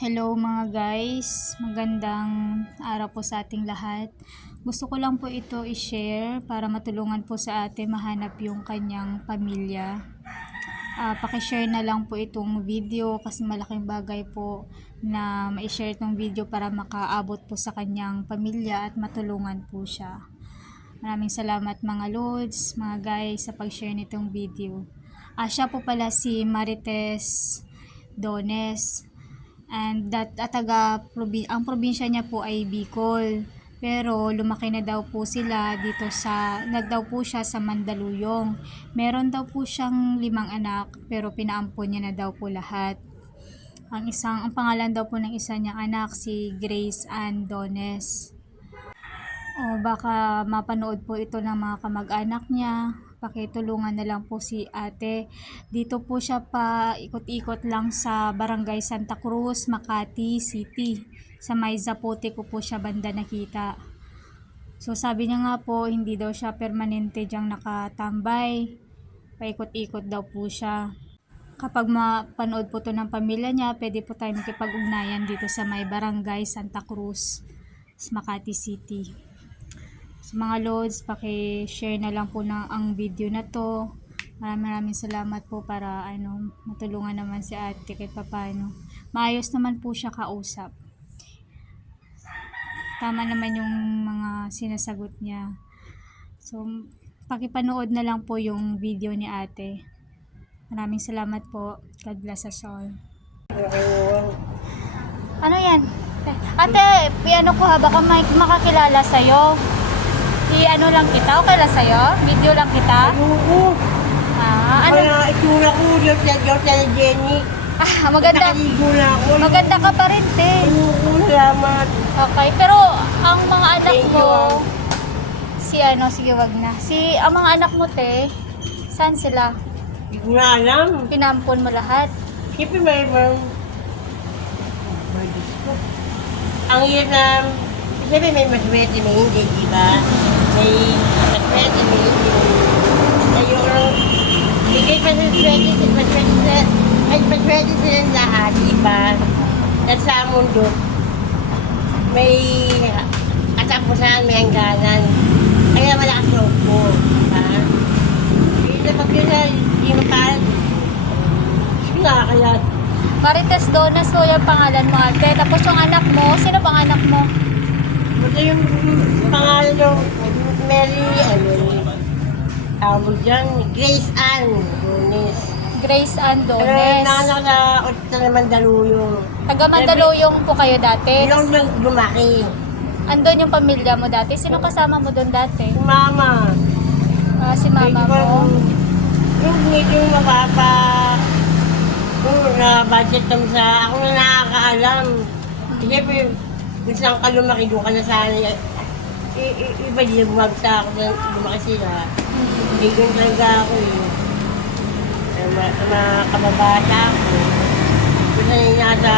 Hello mga guys, magandang araw po sa ating lahat. Gusto ko lang po ito i-share para matulungan po sa ate mahanap yung kanyang pamilya. Pakishare na lang po itong video kasi malaking bagay po na ma-share itong video para makaabot po sa kanyang pamilya at matulungan po siya. Maraming salamat mga lods, mga guys sa pag-share nitong video. Siya po pala si Marites Dones. And ang probinsya niya po ay Bicol. Pero lumaki na daw po sila dito nagdaw po siya sa Mandaluyong. Meron daw po siyang 5 anak pero pinaampon niya na daw po lahat. Ang pangalan daw po ng isa niyang anak si Grace Ann Dones. O baka mapanood po ito ng mga kamag-anak niya. Pakitulungan na lang po si ate. Dito po siya pa ikot-ikot lang sa Barangay Santa Cruz, Makati City. Sa may Zapote ko po siya banda nakita. So sabi niya nga po, hindi daw siya permanente diyang nakatambay. Paikot-ikot daw po siya. Kapag mapanood po to ng pamilya niya, pwede po tayo makipag-ugnayan dito sa may Barangay Santa Cruz, Makati City. Sa mga lods, paki-share na lang po ang video na to. Maraming salamat po para matulungan naman si ate kahit papaano. Maayos naman po siya kausap. Tama naman yung mga sinasagot niya. So, pakipanood na lang po yung video ni ate. Maraming salamat po. God bless us all. Ano yan? Ate, piano ko ha, baka makakilala sa'yo. I-ano lang kita, okay lang sa'yo? Video lang kita? Oo. Ano? Kaya itsura ko, Diyos na Jenny. Maganda. Nakaligo na ako. Maganda ka pa rin, te. Oo, salamat. Okay, pero ang mga anak Thank mo, you, sige wag na. Ang mga anak mo, te, saan sila? Hindi ko na alam. Pinampon mo lahat? Siyempre may Diyos ko. Ang hirap na, siyempre may maswerte, may hindi, di ba? May maswerte, may hindi. Ayoko lang, bigay pa sa maswerte silang lahat, di ba? At sa mundo, may katapusan, may hangganan. Kaya malakas loob ko, di ba? Hindi na pag yun na, hindi mapalag. Kaya Marites Donas po yung pangalan mo, ate. Tapos yung anak mo, sino bang anak mo? ito yung pangalan ng Mary, tawag dyan, Grace Ann Dones. Grace Ann Pero Dones. nanak na sa Mandaluyong. Taga Mandaluyong po kayo dati. Yung lumaki. Andun yung pamilya mo dati. Sino kasama mo doon dati? Si Mama. Si mama mo. Yung medyo mababa. Yung budget kami sa, ako na nakakaalam. Siyempre, kung saan ka lumaki, doon ka na sana. Iba din bumagsa ako na lumaki sila. Hindi ko talaga ako eh. Mga kababata ako. Kung saan yung nasa